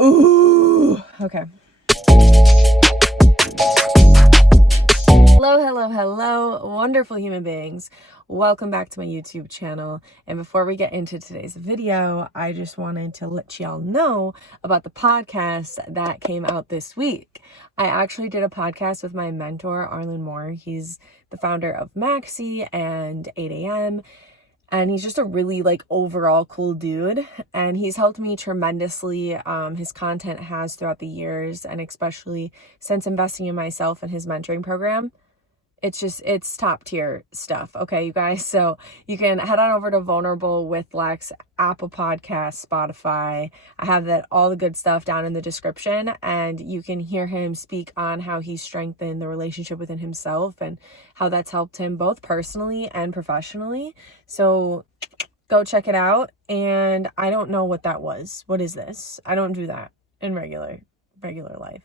Ooh, okay. Hello, wonderful human beings. Welcome back to my YouTube channel. And before we get into today's video, I just wanted to let y'all know about the podcast that came out this week. I actually did a podcast with my mentor, Arlen Moore. He's the founder of Maxi and 8am. And he's just a really overall cool dude. And he's helped me tremendously. His content has throughout the years, and especially since investing in myself and his mentoring program. It's top tier stuff. Okay, you guys. So you can head on over to Vulnerable with Lex, Apple Podcasts, Spotify. I have all the good stuff down in the description, and you can hear him speak on how he strengthened the relationship within himself and how that's helped him both personally and professionally. So go check it out. And I don't know what that was. What is this? I don't do that in regular life.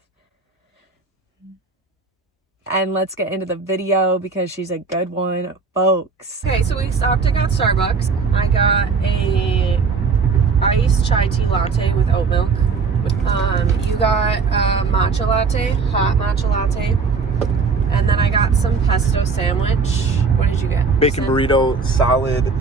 And let's get into the video because she's a good one, folks. Okay, so we stopped and got Starbucks. I got a iced chai tea latte with oat milk. You got a matcha latte, hot matcha latte. And then I got some pesto sandwich. What did you get? Bacon burrito, solid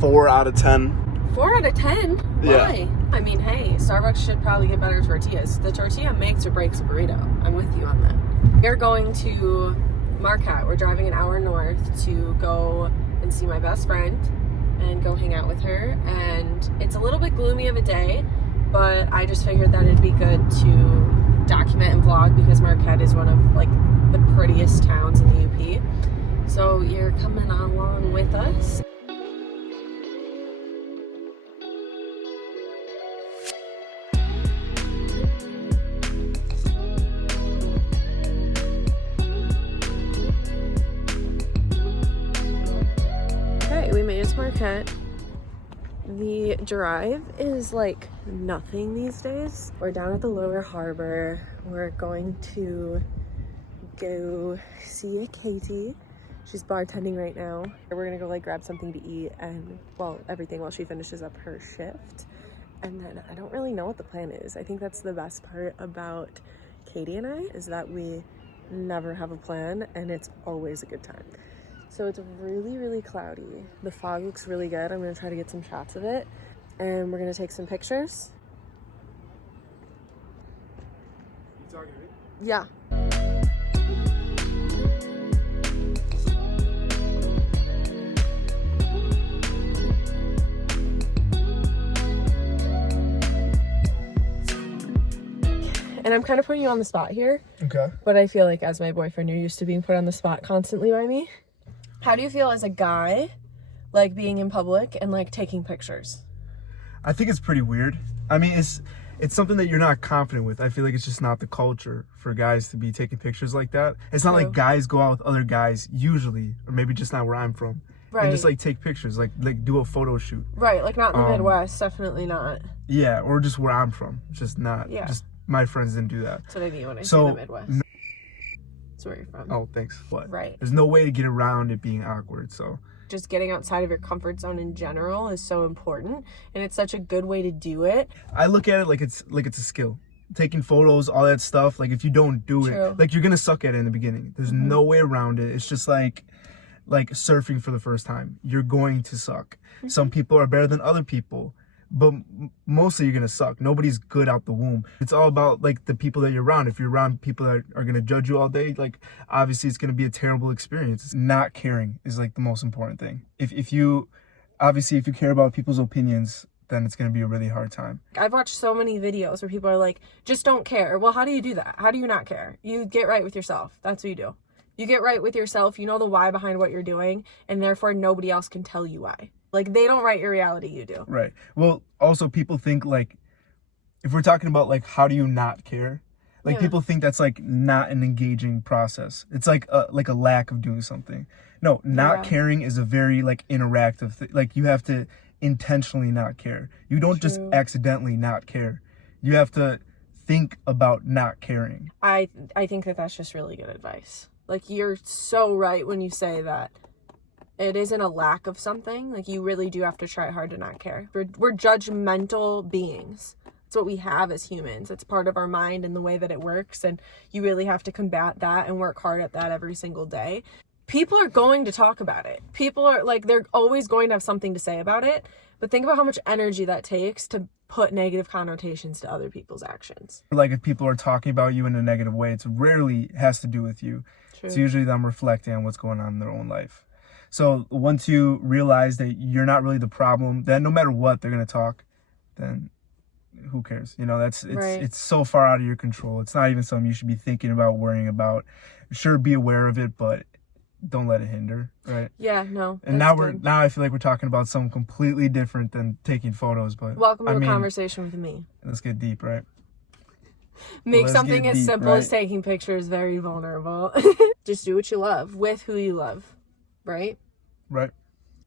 4 out of 10. 4 out of 10? Why? Yeah. I mean, hey, Starbucks should probably get better tortillas. The tortilla makes or breaks a burrito. I'm with you on that. We're going to Marquette. We're driving an hour north to go and see my best friend and go hang out with her. And it's a little bit gloomy of a day, but I just figured that it'd be good to document and vlog because Marquette is one of the prettiest towns in the UP. So you're coming along with us. We made it to Marquette. The drive is nothing these days. We're down at the lower harbor. We're going to go see a Katie. She's bartending right now. We're gonna go grab something to eat and everything while she finishes up her shift. And then I don't really know what the plan is. I think that's the best part about Katie and I is that we never have a plan and it's always a good time. So it's really, really cloudy. The fog looks really good. I'm gonna try to get some shots of it. And we're gonna take some pictures. You talking to me? Yeah. And I'm kind of putting you on the spot here. Okay. But I feel as my boyfriend, you're used to being put on the spot constantly by me. How do you feel as a guy, being in public and taking pictures? I think it's pretty weird. I mean, it's something that you're not confident with. I feel like it's just not the culture for guys to be taking pictures like that. It's not like guys go out with other guys usually, or maybe just not where I'm from. Right. And just take pictures, do a photo shoot. Right, not in the Midwest, definitely not. Yeah, or just where I'm from. Just not. Yeah. Just my friends didn't do that. That's what I mean when I say the Midwest. That's where you're from. Oh, thanks. What? Right. There's no way to get around it being awkward, so. Just getting outside of your comfort zone in general is so important, and it's such a good way to do it. I look at it like it's a skill. Taking photos, all that stuff, if you don't do it, you're gonna suck at it in the beginning. There's no way around it. It's just like surfing for the first time. You're going to suck. Some people are better than other people, but mostly you're gonna suck. Nobody's good out the womb. It's all about the people that you're around. If you're around people that are gonna judge you all day, obviously it's gonna be a terrible experience. Not caring is the most important thing. If you care about people's opinions, then it's gonna be a really hard time. I've watched so many videos where people are just don't care. Well, how do you do that? How do you not care? You get right with yourself. That's what you do. You get right with yourself. You know the why behind what you're doing, and therefore nobody else can tell you why. They don't write your reality, you do. Right. Well, also people think if we're talking about how do you not care? People think that's not an engaging process. It's like a lack of doing something. No, not caring is a very interactive thing. You have to intentionally not care. You don't just accidentally not care. You have to think about not caring. I think that's just really good advice. You're so right when you say that it isn't a lack of something. You really do have to try hard to not care. We're judgmental beings. It's what we have as humans. It's part of our mind and the way that it works. And you really have to combat that and work hard at that every single day. People are going to talk about it. People are like, they're always going to have something to say about it. But think about how much energy that takes to put negative connotations to other people's actions. Like if people are talking about you in a negative way, it's rarely has to do with you. True. It's usually them reflecting on what's going on in their own life. So once you realize that you're not really the problem, then no matter what they're going to talk, then who cares? You know, it's so far out of your control. It's not even something you should be thinking about, worrying about. Sure, be aware of it, but don't let it hinder, right? Yeah, no. And now I feel like we're talking about something completely different than taking photos, but welcome to a conversation with me. Let's get deep, right? Make something as simple as taking pictures very vulnerable. Just do what you love with who you love, right? Right.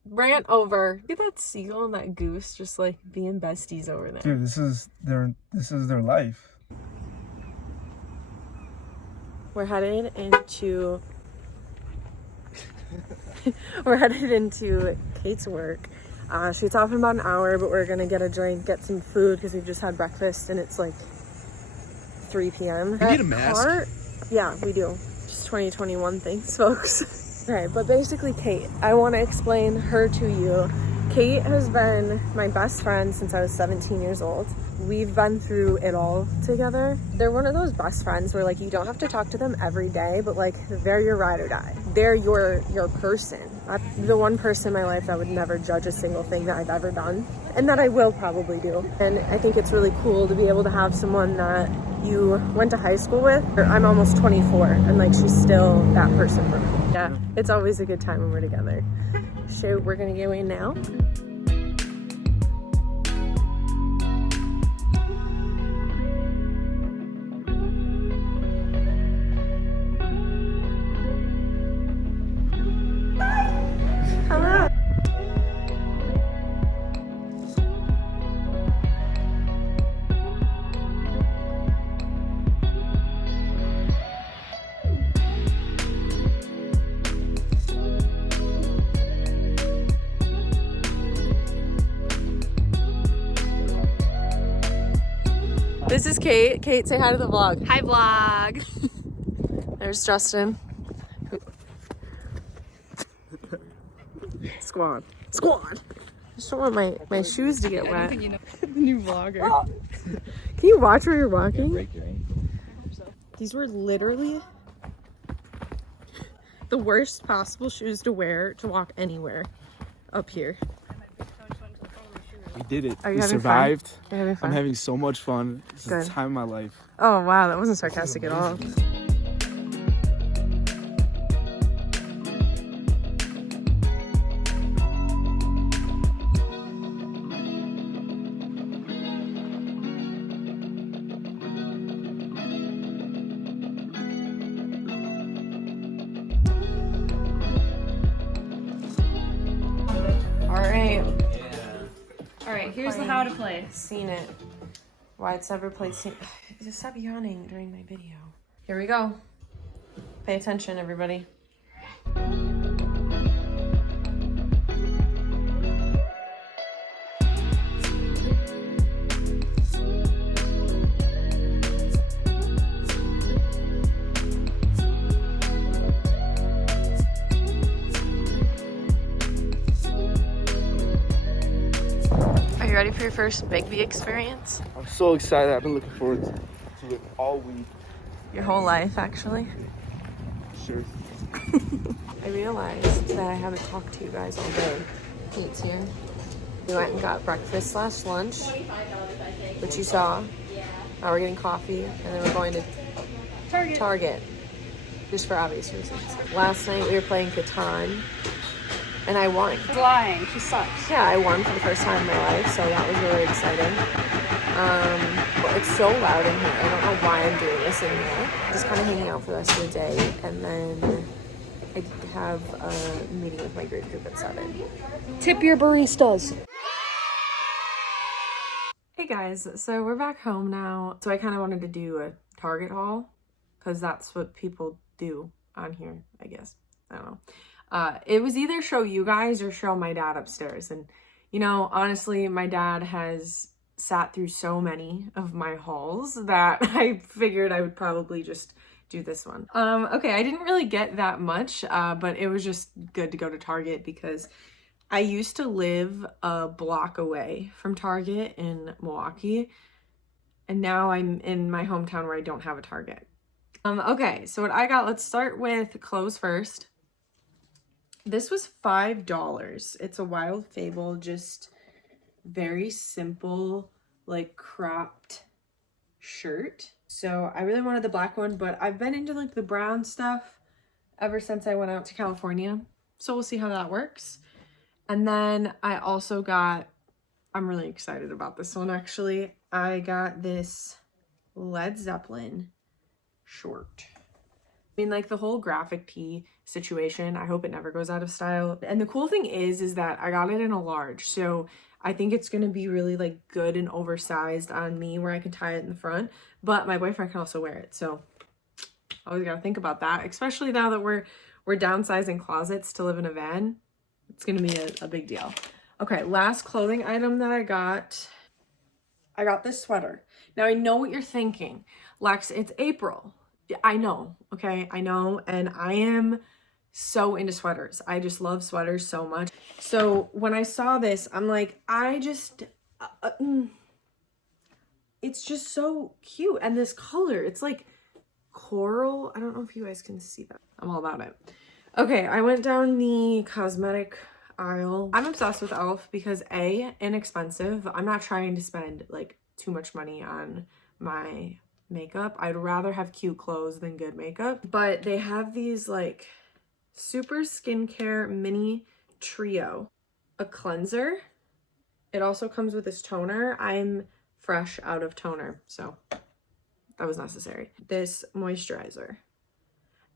Rant over. Look at that seagull and that goose just like being besties over there. Dude, this is their life. We're headed into Kate's work. She's off in about an hour, but we're gonna get a drink, get some food because we've just had breakfast and it's like 3 p.m. You need a mask? Yeah, we do. Just 2021 things, folks. Okay, but basically Kate, I want to explain her to you. Kate has been my best friend since I was 17 years old. We've been through it all together. They're one of those best friends where like you don't have to talk to them every day, but like they're your ride or die. They're your person. I'm the one person in my life that would never judge a single thing that I've ever done, and that I will probably do. And I think it's really cool to be able to have someone that you went to high school with. I'm almost 24 and like she's still that person for me. Yeah, it's always a good time when we're together. So we're gonna go in now. This is Kate. Kate, say hi to the vlog. Hi, vlog. There's Justin. Squad. I just don't want my shoes to get wet. You know, the new vlogger. Can you watch where you're walking? These were literally the worst possible shoes to wear to walk anywhere up here. We did it. Are you we having survived. Fun? Are you having fun? I'm having so much fun. This Good. is the time of my life. Oh wow, that wasn't sarcastic at all. All right, here's the how to play. Seen it. Why it's never played. Just stop yawning during my video. Here we go. Pay attention, everybody. Are you ready for your first Big V experience? I'm so excited. I've been looking forward to it all week. Your whole life, actually. Sure. I realized that I haven't talked to you guys all day. Kate's here. We went and got breakfast / lunch, which you saw. Now we're getting coffee, and then we're going to Target, just for obvious reasons. Last night we were playing Catan, and I won. She's lying. She sucks. Yeah, I won for the first time in my life, so that was really exciting. But it's so loud in here. I don't know why I'm doing this in here. Just kind of hanging out for the rest of the day, and then I have a meeting with my grade group at 7. Tip your baristas. Hey guys, so we're back home now. So I kind of wanted to do a Target haul, because that's what people do on here, I guess. I don't know. It was either show you guys or show my dad upstairs. And, you know, honestly, my dad has sat through so many of my hauls that I figured I would probably just do this one. Okay, I didn't really get that much, but it was just good to go to Target because I used to live a block away from Target in Milwaukee, and now I'm in my hometown where I don't have a Target. Okay, so what I got, let's start with clothes first. This was $5. It's a Wild Fable, just very simple, like cropped shirt. So I really wanted the black one, but I've been into like the brown stuff ever since I went out to California. So we'll see how that works. And then I also got, I'm really excited about this one actually. I got this Led Zeppelin short. I mean, like the whole graphic tee situation, I hope it never goes out of style. And the cool thing is that I got it in a large. So I think it's going to be really like good and oversized on me where I can tie it in the front, but my boyfriend can also wear it. So I always got to think about that, especially now that we're downsizing closets to live in a van. It's going to be a big deal. Okay, last clothing item that I got this sweater. Now I know what you're thinking. Lex, it's April. I know, okay, I know, and I am so into sweaters. I just love sweaters so much. So when I saw this, I'm like, it's just so cute. And this color, it's like coral. I don't know if you guys can see that. I'm all about it. Okay, I went down the cosmetic aisle. I'm obsessed with e.l.f. because A, inexpensive. I'm not trying to spend like too much money on my makeup. I'd rather have cute clothes than good makeup. But they have these like super skincare mini trio. A cleanser. It also comes with this toner. I'm fresh out of toner, so that was necessary. This moisturizer.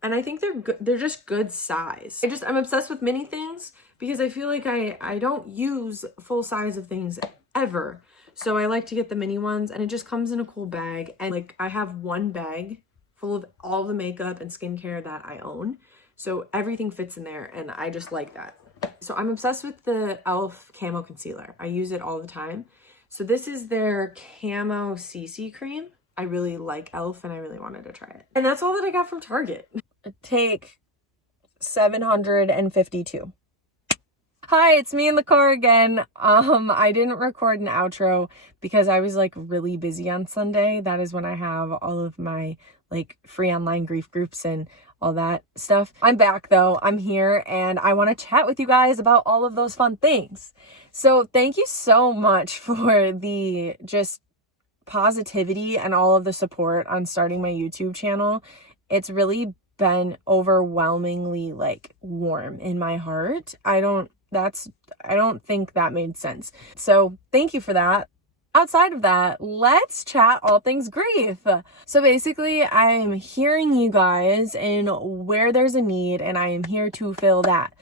And I think they're just good size. I'm obsessed with mini things because I feel like I don't use full size of things ever. So I like to get the mini ones, and it just comes in a cool bag. And like I have one bag full of all the makeup and skincare that I own. So everything fits in there, and I just like that. So I'm obsessed with the e.l.f. Camo Concealer. I use it all the time. So this is their Camo CC Cream. I really like e.l.f. and I really wanted to try it. And that's all that I got from Target. Take 752. Hi, it's me in the car again. I didn't record an outro because I was like really busy on Sunday. That is when I have all of my like free online grief groups and all that stuff. I'm back though. I'm here and I want to chat with you guys about all of those fun things. So thank you so much for the just positivity and all of the support on starting my YouTube channel. It's really been overwhelmingly like warm in my heart. I don't think that made sense. So thank you for that. Outside of that, let's chat all things grief. So basically, I'm hearing you guys in where there's a need, and I am here to fill that.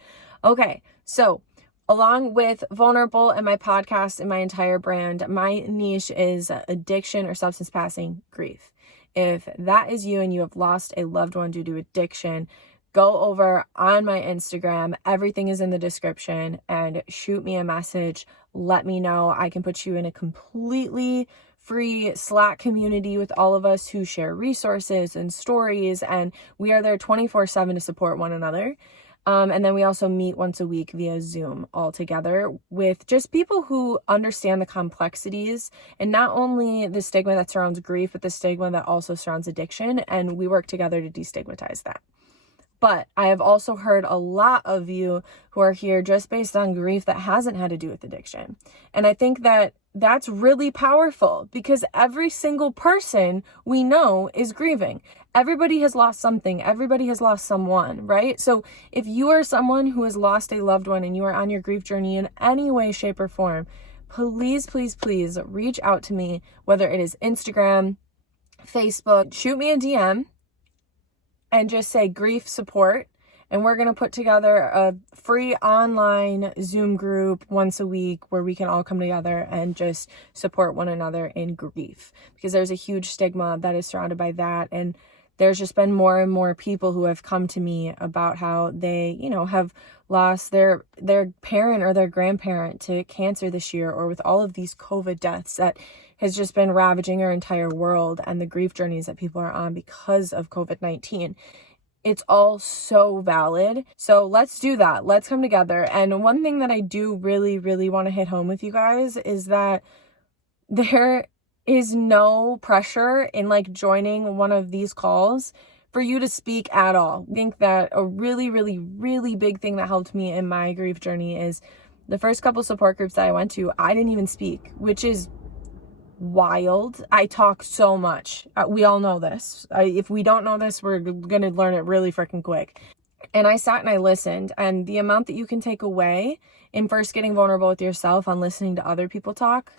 Okay, so along with Vulnerable and my podcast and my entire brand, my niche is addiction or substance passing grief. If that is you and you have lost a loved one due to addiction, go over on my Instagram. Everything is in the description, and shoot me a message. Let me know. I can put you in a completely free Slack community with all of us who share resources and stories, and we are there 24/7 to support one another. And then we also meet once a week via Zoom all together with just people who understand the complexities and not only the stigma that surrounds grief, but the stigma that also surrounds addiction. And we work together to destigmatize that. But I have also heard a lot of you who are here just based on grief that hasn't had to do with addiction. And I think that that's really powerful because every single person we know is grieving. Everybody has lost something. Everybody has lost someone, right? So if you are someone who has lost a loved one and you are on your grief journey in any way, shape, or form, please, please, please reach out to me, whether it is Instagram, Facebook, shoot me a DM and just say grief support. And we're going to put together a free online Zoom group once a week where we can all come together and just support one another in grief. Because there's a huge stigma that is surrounded by that. And there's just been more and more people who have come to me about how they, you know, have lost their parent or their grandparent to cancer this year, or with all of these COVID deaths that has just been ravaging our entire world, and the grief journeys that people are on because of COVID-19. It's all so valid. So let's do that. Let's come together. And one thing that I do really, really want to hit home with you guys is that there is no pressure in like joining one of these calls for you to speak at all. I think that a really, really, really big thing that helped me in my grief journey is the first couple support groups that I went to, I didn't even speak, which is wild. I talk so much. We all know this. If we don't know this, we're gonna learn it really freaking quick. And I sat and I listened, and the amount that you can take away in first getting vulnerable with yourself on listening to other people talk,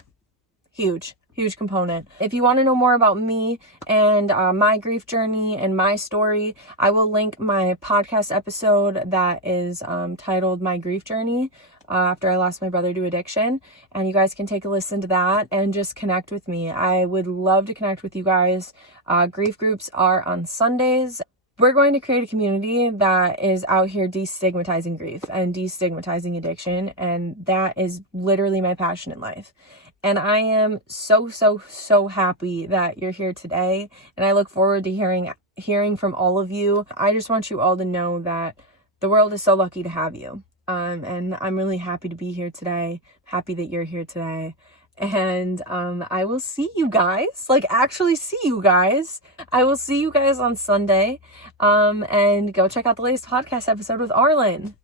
huge component. If you want to know more about me and my grief journey and my story, I will link my podcast episode that is titled My Grief Journey, after I lost my brother to addiction, and you guys can take a listen to that and just connect with me. I would love to connect with you guys. Grief groups are on Sundays. We're going to create a community that is out here destigmatizing grief and destigmatizing addiction, and that is literally my passion in life. And I am so happy that you're here today, and I look forward to hearing from all of you. I just want you all to know that the world is so lucky to have you. And I'm really happy to be here today. Happy that you're here today. And I will see you guys, like actually see you guys. I will see you guys on Sunday. And go check out the latest podcast episode with Arlen.